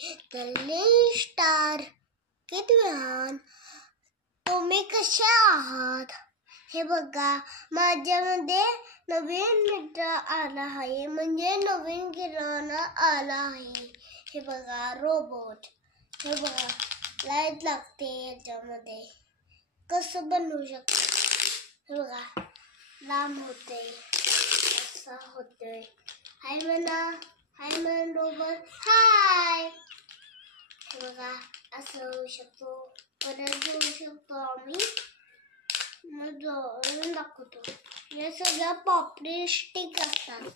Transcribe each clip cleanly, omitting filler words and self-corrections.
The star किती लहान तुम्ही कसे आहात. हे बघा माझ्यामध्ये नवीन मित्र आला आहे म्हणजे नवीन किराणा आला आहे. हे बघा रोबोट. हे बघा लाईट लागते याच्यामध्ये. कसं बनवू शकतो. हे बघा लांब होते असा होतोय. हाय म्हणा. हाय म्हण रोबोट. हाय. हे बघा असं होऊ शकतो. परत घेऊ शकतो आम्ही. मग जोडून दाखवतो. हे सगळं पॉपरी स्टिक असतात.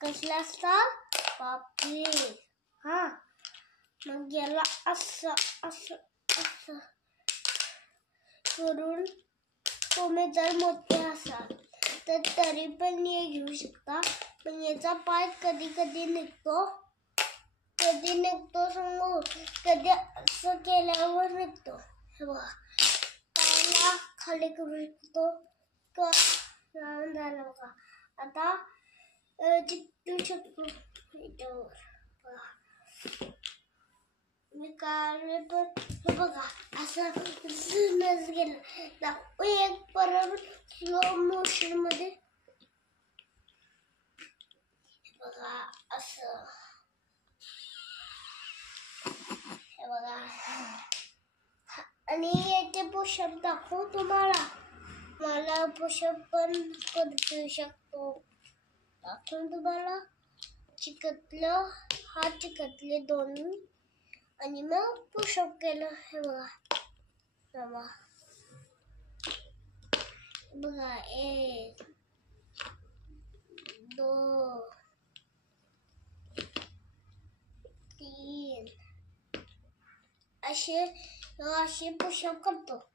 कसले असतात पॉपरी. हा मग याला असं असं असं करून तुम्ही जर मोठे असाल तर तरी पण हे घेऊ शकता. पण याचा पाय कधी कधी निघतो. कधी निघतो सांगू. कधी असं केल्यावर निघतो. हे बघा पायाला खाली करू शकतो. लावून झालं बघा. आता चिकटू शकतो याच्यावर. मी काढले पण हे बघा असं झुनच गेलं. एक परत स्लो मोशन मध्ये. हे बघा असं. हे बघा आणि याचे पुशअप दाखवू तुम्हाला. मला पुशअप पण करू शकतो. दाखवून तुम्हाला. चिकटलं हात चिकटले दोन्ही आणि मग पुशअप केलं. हे बघा बघा 1 2 3 असे पुशअप करतो.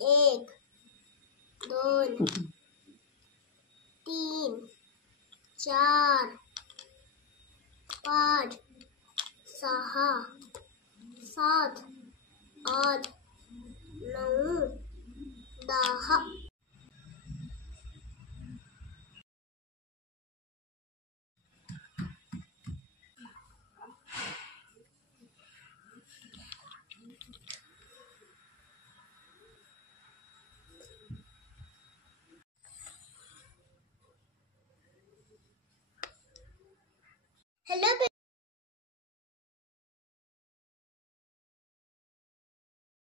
एक 2 3 4 5 6 7 8 9 10